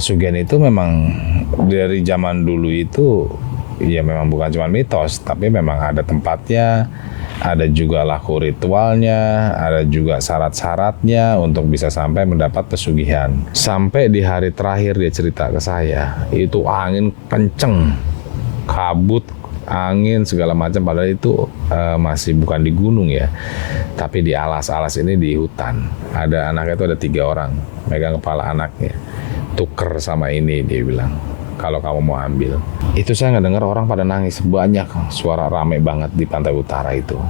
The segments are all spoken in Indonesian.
pesugihan itu memang dari zaman dulu itu ya memang bukan cuma mitos, tapi memang ada tempatnya, ada juga laku ritualnya, ada juga syarat-syaratnya untuk bisa sampai mendapat pesugihan. Sampai di hari terakhir dia cerita ke saya, itu angin kenceng, kabut, angin segala macam, padahal itu masih bukan di gunung ya, tapi di alas-alas ini di hutan. Ada anaknya itu ada 3 orang, megang kepala anaknya, tuker sama ini, dia bilang kalau kamu mau ambil. Itu saya ngedengar orang pada nangis banyak, suara rame banget di pantai utara itu.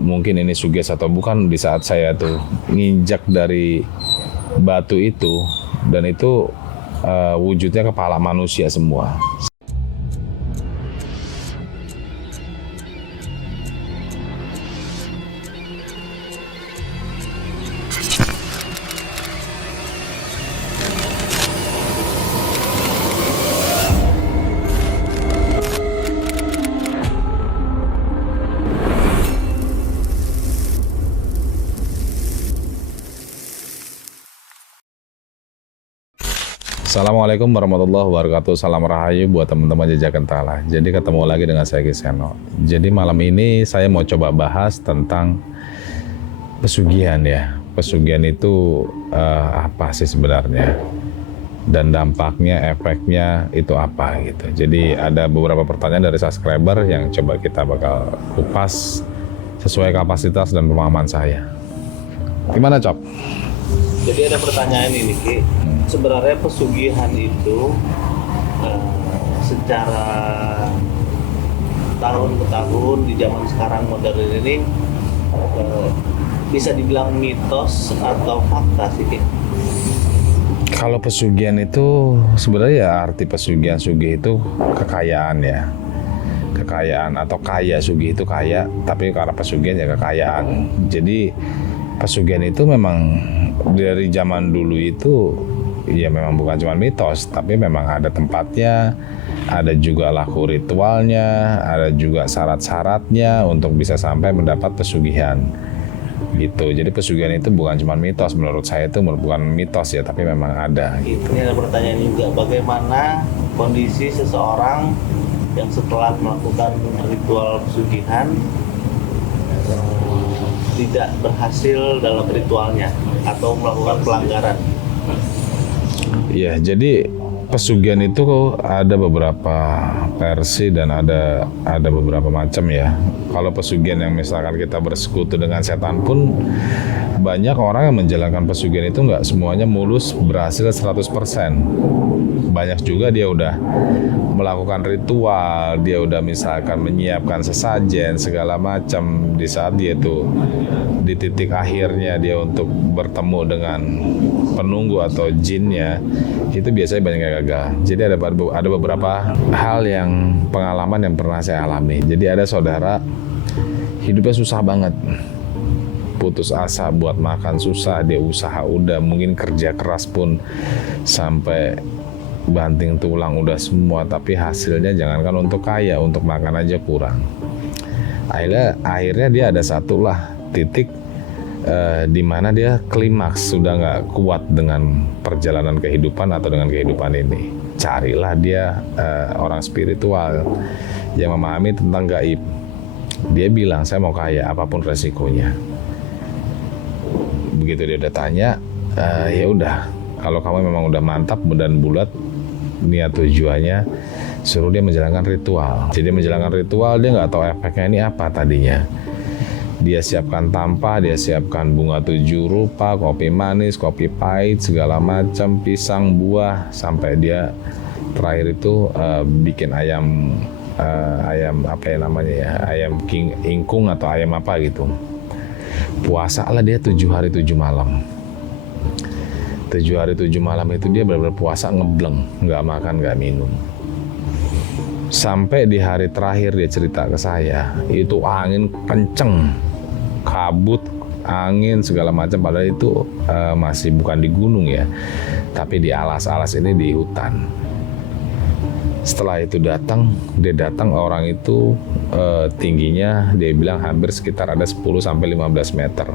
Mungkin ini suges atau bukan, di saat saya tuh nginjak dari batu itu, dan itu wujudnya kepala manusia semua. Assalamualaikum warahmatullahi wabarakatuh. Salam rahayu buat teman-teman Jejak Gentala. Jadi ketemu lagi dengan saya Kiseno. Jadi malam ini saya mau coba bahas tentang pesugihan ya. Pesugihan itu apa sih sebenarnya? Dan dampaknya, efeknya itu apa gitu. Jadi ada beberapa pertanyaan dari subscriber yang coba kita bakal kupas sesuai kapasitas dan pemahaman saya. Gimana, Cop? Jadi ada pertanyaan ini, Ki. Sebenarnya pesugihan itu secara tahun ke tahun di zaman sekarang modern ini bisa dibilang mitos atau fakta sih, Ki? Kalau pesugihan itu sebenarnya ya arti pesugihan, sugih itu kekayaan ya. Kekayaan atau kaya, sugih itu kaya, tapi karena pesugihan ya kekayaan. Jadi pesugihan itu memang dari zaman dulu itu ya memang bukan cuma mitos, tapi memang ada tempatnya, ada juga laku ritualnya, ada juga syarat-syaratnya untuk bisa sampai mendapat pesugihan gitu. Jadi pesugihan itu bukan cuma mitos, menurut saya itu bukan mitos ya, tapi memang ada gitu. Ini ada pertanyaan juga, bagaimana kondisi seseorang yang setelah melakukan ritual pesugihan tidak berhasil dalam ritualnya atau melakukan pelanggaran? Ya, jadi pesugihan itu ada beberapa versi dan ada beberapa macam ya. Kalau pesugihan yang misalkan kita bersekutu dengan setan pun, banyak orang yang menjalankan pesugihan itu nggak semuanya mulus berhasil 100%. Banyak juga dia udah melakukan ritual, dia udah misalkan menyiapkan sesajen segala macam, di saat dia tuh di titik akhirnya dia untuk bertemu dengan penunggu atau jinnya, itu biasanya banyak yang gagal. Jadi ada beberapa hal yang pengalaman yang pernah saya alami. Jadi ada saudara hidupnya susah banget, putus asa, buat makan susah, dia usaha udah, mungkin kerja keras pun sampai banting tulang udah semua, tapi hasilnya jangankan untuk kaya, untuk makan aja kurang. Akhirnya dia ada satulah titik di mana dia klimaks, sudah nggak kuat dengan perjalanan kehidupan atau dengan kehidupan ini. Carilah dia orang spiritual yang memahami tentang gaib. Dia bilang, saya mau kaya apapun resikonya. Begitu dia udah tanya, ya udah, kalau kamu memang udah mantap dan bulat niat tujuannya, suruh dia menjalankan ritual. Jadi menjalankan ritual, dia nggak tahu efeknya ini apa tadinya. Dia siapkan tampah, dia siapkan bunga 7 rupa, kopi manis, kopi pahit, segala macam, pisang, buah, sampai dia terakhir itu bikin ayam apa ya namanya ya, ayam ingkung atau ayam apa gitu. Puasa lah dia 7 hari 7 malam. 7 hari 7 malam itu dia benar-benar puasa ngebleng, nggak makan, nggak minum. Sampai di hari terakhir dia cerita ke saya, itu angin kenceng, kabut, angin segala macam, padahal itu masih bukan di gunung ya, tapi di alas-alas ini di hutan. Setelah itu dia datang orang itu tingginya dia bilang hampir sekitar ada 10-15 meter.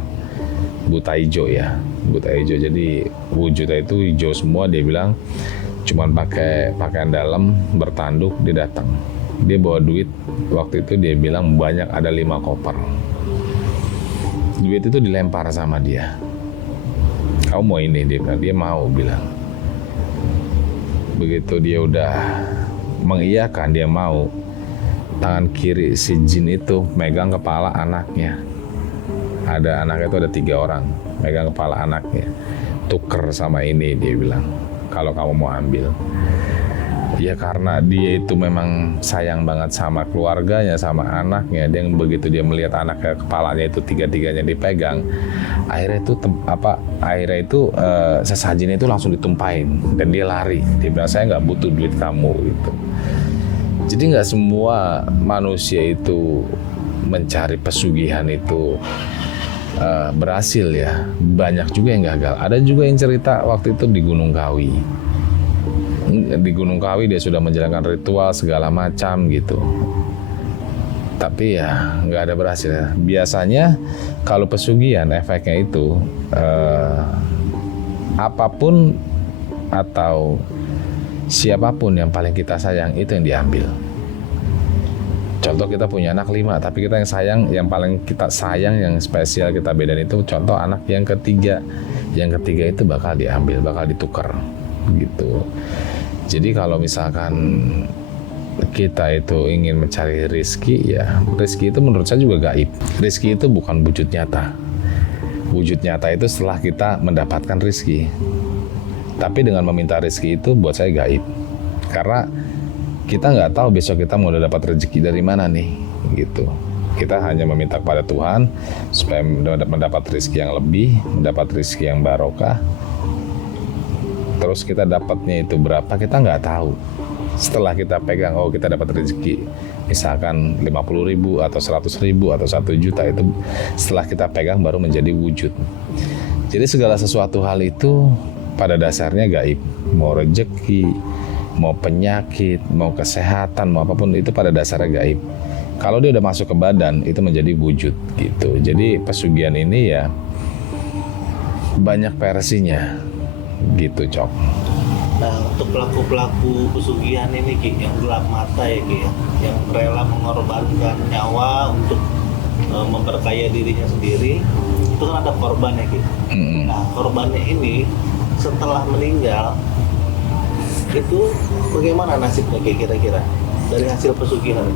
Buta hijau ya, buta hijau, jadi wujudnya itu hijau semua. Dia bilang cuman pakai pakaian dalam, bertanduk, dia datang. Dia bawa duit, waktu itu dia bilang banyak, ada 5 koper. Duit itu dilempar sama dia. Kamu mau ini? Dia mau bilang. Begitu dia udah mengiyakan, dia mau, tangan kiri si jin itu megang kepala anaknya. Ada anaknya itu ada 3 orang, megang kepala anaknya. Tuker sama ini, dia bilang, kalau kamu mau ambil. Ya karena dia itu memang sayang banget sama keluarganya, sama anaknya. Dia begitu dia melihat anaknya, kepalanya itu 3-3-nya dipegang, akhirnya itu sesajinya itu langsung ditumpahin dan dia lari. Dia bilang, saya nggak butuh duit kamu gitu. Jadi nggak semua manusia itu mencari pesugihan itu berhasil ya. Banyak juga yang gagal. Ada juga yang cerita waktu itu di Gunung Kawi. Di Gunung Kawi dia sudah menjalankan ritual segala macam gitu, tapi ya nggak ada berhasil. Biasanya kalau pesugihan efeknya itu apapun atau siapapun yang paling kita sayang itu yang diambil. Contoh, kita punya anak 5, tapi kita yang sayang, yang paling kita sayang, yang spesial kita bedain itu contoh anak yang ketiga. Yang ketiga itu bakal diambil, bakal ditukar gitu. Jadi kalau misalkan kita itu ingin mencari rezeki, ya rezeki itu menurut saya juga gaib. Rezeki itu bukan wujud nyata. Wujud nyata itu setelah kita mendapatkan rezeki. Tapi dengan meminta rezeki itu buat saya gaib. Karena kita nggak tahu besok kita mau dapat rezeki dari mana nih, gitu. Kita hanya meminta kepada Tuhan supaya mendapat rezeki yang lebih, mendapat rezeki yang barokah. Terus kita dapatnya itu berapa, kita nggak tahu. Setelah kita pegang, oh kita dapat rezeki misalkan 50.000 atau 100.000 atau 1 juta, itu setelah kita pegang baru menjadi wujud. Jadi segala sesuatu hal itu pada dasarnya gaib. Mau rezeki, mau penyakit, mau kesehatan, mau apapun itu pada dasarnya gaib. Kalau dia udah masuk ke badan, itu menjadi wujud gitu. Jadi pesugihan ini ya banyak versinya gitu, Cok. Nah, untuk pelaku-pelaku pesugihan ini Ki, yang gelap mata ya Ki, yang rela mengorbankan nyawa untuk memperkaya dirinya sendiri, itu kan ada korban ya Ki. Nah, korbannya ini setelah meninggal itu bagaimana nasibnya Ki kira-kira dari hasil pesugihan?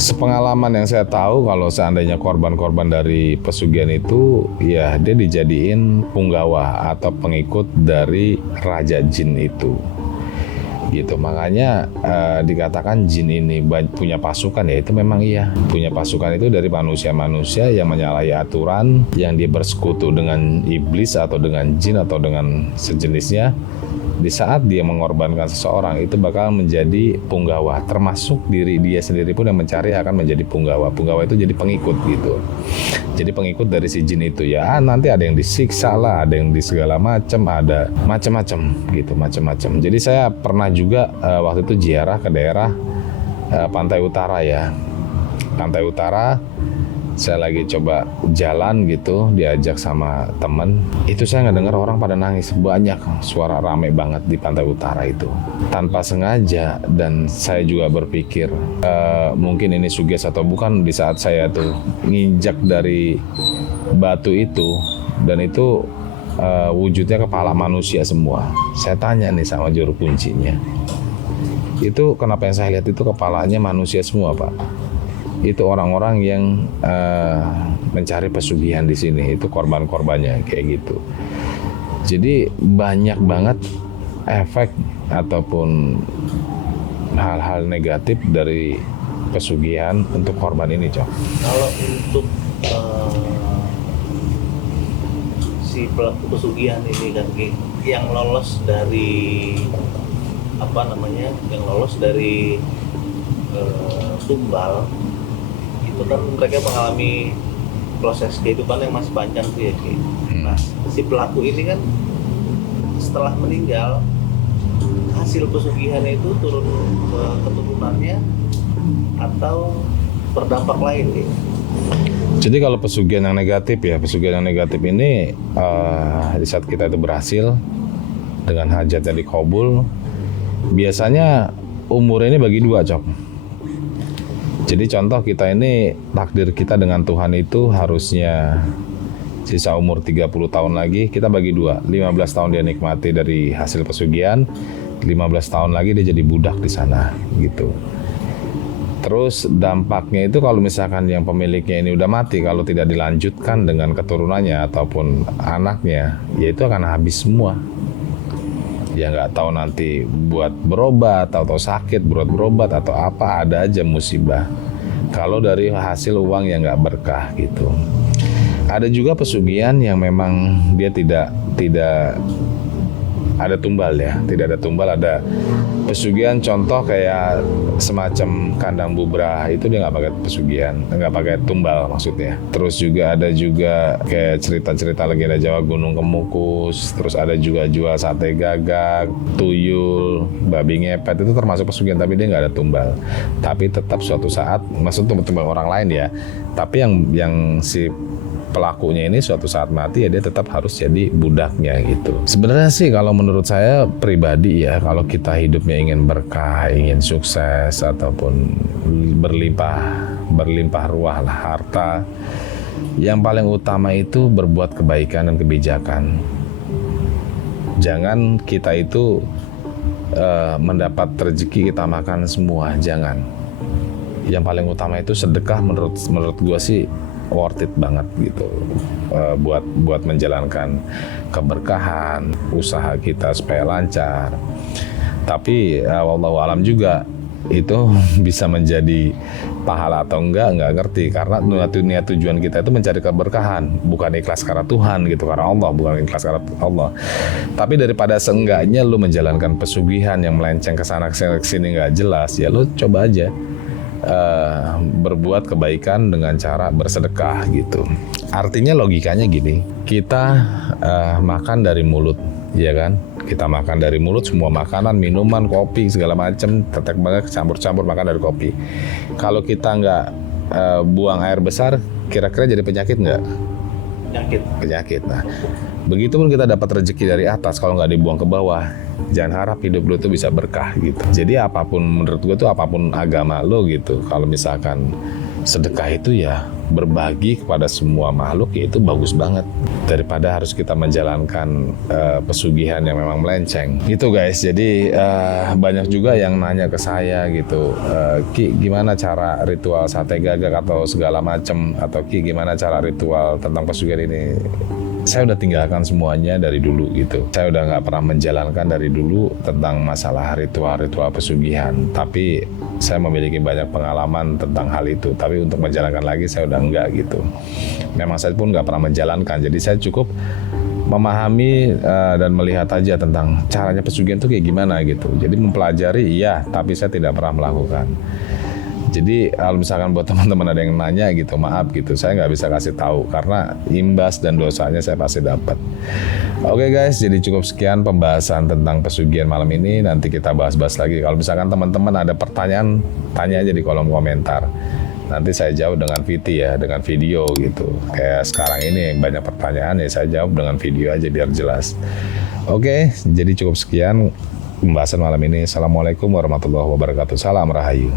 Sepengalaman yang saya tahu, kalau seandainya korban-korban dari pesugihan itu, ya dia dijadiin punggawa atau pengikut dari raja jin itu, gitu. Makanya dikatakan jin ini punya pasukan, ya itu memang iya. Punya pasukan itu dari manusia-manusia yang menyalahi aturan, yang dia bersekutu dengan iblis atau dengan jin atau dengan sejenisnya. Di saat dia mengorbankan seseorang, itu bakal menjadi punggawa. Termasuk diri dia sendiri pun yang mencari akan menjadi punggawa. Punggawa itu jadi pengikut gitu. Jadi pengikut dari si jin itu ya. Nanti ada yang disiksa lah, ada yang di segala macam, ada macam-macam gitu, macam-macam. Jadi saya pernah juga waktu itu ziarah ke daerah Pantai Utara ya. Pantai Utara, saya lagi coba jalan gitu, diajak sama temen. Itu saya nggak dengar orang pada nangis, banyak suara rame banget di Pantai Utara itu. Tanpa sengaja, dan saya juga berpikir mungkin ini suges atau bukan. Di saat saya tuh nginjak dari batu itu, dan itu wujudnya kepala manusia semua. Saya tanya nih sama juru kuncinya, itu kenapa yang saya lihat itu kepalanya manusia semua, Pak? Itu orang-orang yang mencari pesugihan di sini, itu korban-korbannya kayak gitu. Jadi banyak banget efek ataupun hal-hal negatif dari pesugihan untuk korban ini, Cok. Kalau untuk si pelaku pesugihan ini kan Ki, yang lolos dari yang lolos dari tumbal, itu kan mereka mengalami proses kehidupan yang masih panjang tuh ya Ki. Nah, si pelaku ini kan setelah meninggal, hasil pesugihan itu turun ke keturunannya atau berdampak lain Ki? Jadi kalau pesugihan yang negatif ya, pesugihan yang negatif ini di saat kita itu berhasil, dengan hajatnya dikabul, biasanya umur ini bagi dua, Cok. Jadi contoh kita ini, takdir kita dengan Tuhan itu harusnya sisa umur 30 tahun lagi, kita bagi dua. 15 tahun dia nikmati dari hasil pesugihan, 15 tahun lagi dia jadi budak di sana gitu. Terus dampaknya itu kalau misalkan yang pemiliknya ini udah mati, kalau tidak dilanjutkan dengan keturunannya ataupun anaknya, ya itu akan habis semua. Ya nggak tahu nanti buat berobat atau sakit buat berobat atau apa, ada aja musibah. Kalau dari hasil uang yang nggak berkah gitu. Ada juga pesugihan yang memang dia tidak ada tumbal ya, tidak ada tumbal. Ada pesugihan contoh kayak semacam kandang bubrah, itu dia nggak pakai pesugihan, nggak pakai tumbal maksudnya. Terus juga ada juga kayak cerita-cerita legenda Jawa Gunung Kemukus, terus ada juga jual sate gagak, tuyul, babi ngepet, itu termasuk pesugihan tapi dia nggak ada tumbal. Tapi tetap suatu saat, maksudnya tumbal orang lain ya, tapi yang si pelakunya ini suatu saat mati ya dia tetap harus jadi budaknya gitu. Sebenarnya sih kalau menurut saya pribadi ya, kalau kita hidupnya ingin berkah, ingin sukses ataupun berlimpah ruah lah harta, yang paling utama itu berbuat kebaikan dan kebijakan. Jangan kita itu mendapat rezeki kita makan semua, jangan. Yang paling utama itu sedekah, menurut gua sih worth it banget gitu, buat menjalankan keberkahan usaha kita supaya lancar. Tapi wallahu alam juga itu bisa menjadi pahala atau enggak ngerti, karena niat tujuan kita itu mencari keberkahan, bukan ikhlas karena Tuhan gitu, karena Allah, bukan ikhlas karena Allah. Tapi daripada seenggaknya lu menjalankan pesugihan yang melenceng ke sana ke sini nggak jelas, ya lu coba aja berbuat kebaikan dengan cara bersedekah gitu. Artinya logikanya gini, kita makan dari mulut, ya kan? Kita makan dari mulut, semua makanan, minuman, kopi, segala macam, tetek banget, campur-campur makan dari kopi. Kalau kita nggak buang air besar, kira-kira jadi penyakit nggak? Penyakit. Nah, begitupun kita dapat rezeki dari atas, kalau nggak dibuang ke bawah, jangan harap hidup lu tuh bisa berkah gitu. Jadi apapun, menurut gue tuh apapun agama lo gitu, kalau misalkan sedekah itu ya berbagi kepada semua makhluk, ya itu bagus banget daripada harus kita menjalankan pesugihan yang memang melenceng. Itu guys, jadi banyak juga yang nanya ke saya gitu, Ki gimana cara ritual sate gagak atau segala macam, atau Ki gimana cara ritual tentang pesugihan ini. Saya udah tinggalkan semuanya dari dulu gitu. Saya udah nggak pernah menjalankan dari dulu tentang masalah ritual-ritual pesugihan. Tapi saya memiliki banyak pengalaman tentang hal itu. Tapi untuk menjalankan lagi saya udah enggak gitu. Memang saya pun nggak pernah menjalankan. Jadi saya cukup memahami dan melihat aja tentang caranya pesugihan itu kayak gimana gitu. Jadi mempelajari iya, tapi saya tidak pernah melakukan. Jadi kalau misalkan buat teman-teman ada yang nanya gitu, maaf gitu, saya nggak bisa kasih tahu karena imbas dan dosanya saya pasti dapat. Oke guys, jadi cukup sekian pembahasan tentang pesugihan malam ini. Nanti kita bahas-bahas lagi. Kalau misalkan teman-teman ada pertanyaan, tanya aja di kolom komentar. Nanti saya jawab dengan dengan video gitu. Kayak sekarang ini banyak pertanyaan, ya saya jawab dengan video aja biar jelas. Oke, jadi cukup sekian pembahasan malam ini. Assalamualaikum warahmatullahi wabarakatuh. Salam Rahayu.